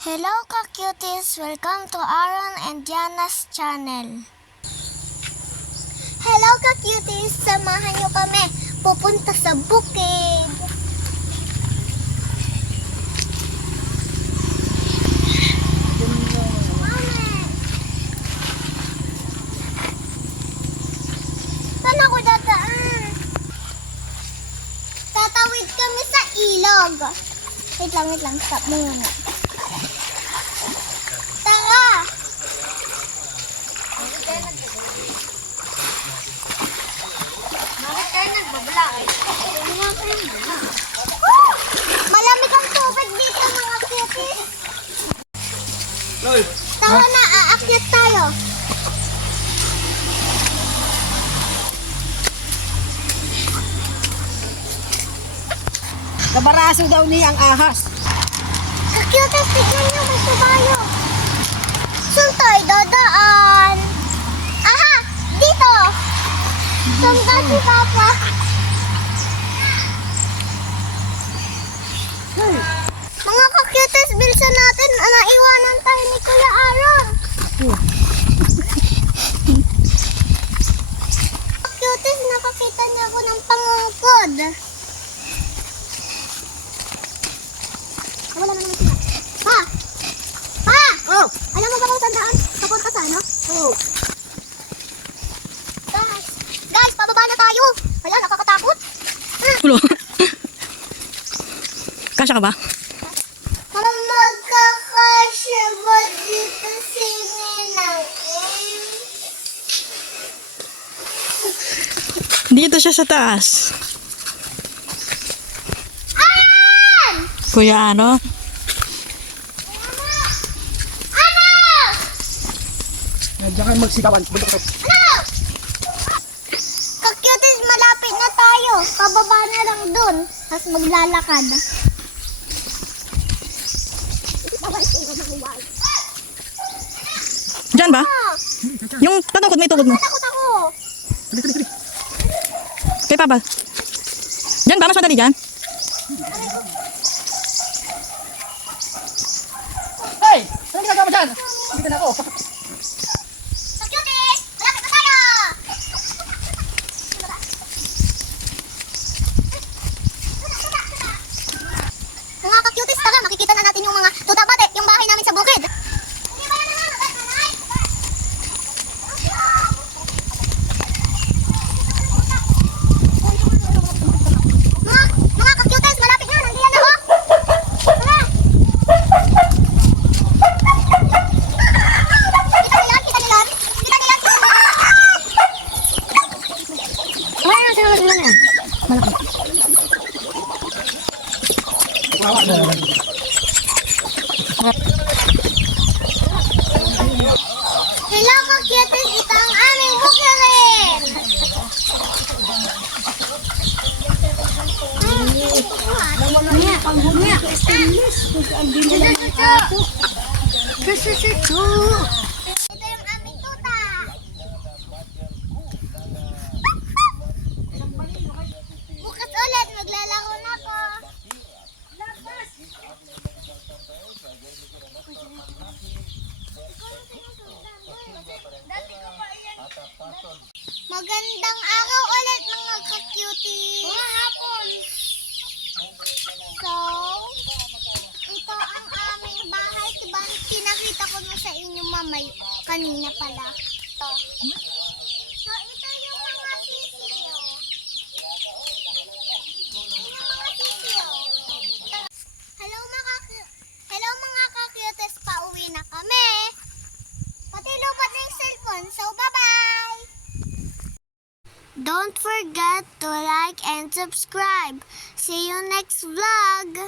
Hello ka-cuties! Welcome to Aaron and Diana's channel. Hello ka-cuties! Samahan nyo kami pupunta sa bukid. Saan ako dadaan? Tatawid kami sa ilog. Wait lang. Stop muna. Tara! Bakit kayo nagbablog? Malamig ang tubig dito mga cuties. Tara na, aakyat tayo. Nabaraso daw niya ang ahas. Ka-cuties, tignan nyo, may kabayo. Saan tayo dadaan? Aha! Dito! Saan ka si Papa? Mga ka-cuties, bilisan natin. Naiwanan tayo ni Kuya Aaron. Ka-cuties, nakakita niya ako ng pangungkod. Wala naman sila. Pa! Pa! Oh! Alam mo ba kung saan daan? Papunta sa ano? Oh! Guys, pababa na tayo. Wala, nakakatakot. Ulo. Kasya ka ba? Magkakasya ba dito singin ng Dito siya sa taas. Ayan! Kuya ano? Ano? Diyan kayo magsikawan. Ano? Ka-cuties, malapit na tayo. Pababa na lang dun. Tapos maglalakad. Diyan ba? Yung tatungkod, may tukod mo. Takot ako. Kay Papa. Diyan ba? Mas madali dyan? Hey! Anong ginagawa mo dyan? Hindi ka na ako. Ka-cuties, malapit na tayo. Mga ka-cuties, tara, makikita na natin yung mga tutabate, yung bahay namin sa bukid. Mga ka-cuties, malapit na, nandiyan na ho. Tara. Kita nilan. Ay, sila na yan. Malaki. Hello ka-cuties, ito ang aming bukirin. Ito yung aming tuta. Bukas ulit, maglalaro na ako. Magandang araw ulit mga ka-cuties. So, ito ang aming bahay. Diba, pinakita ko na sa inyo mamay kanina pala. So, ito yung mga sisiyo. Hello mga ka-cuties, pauwi na kami. Pati lupat na yung cellphone. So, bye-bye! Don't forget to like and subscribe. See you next vlog!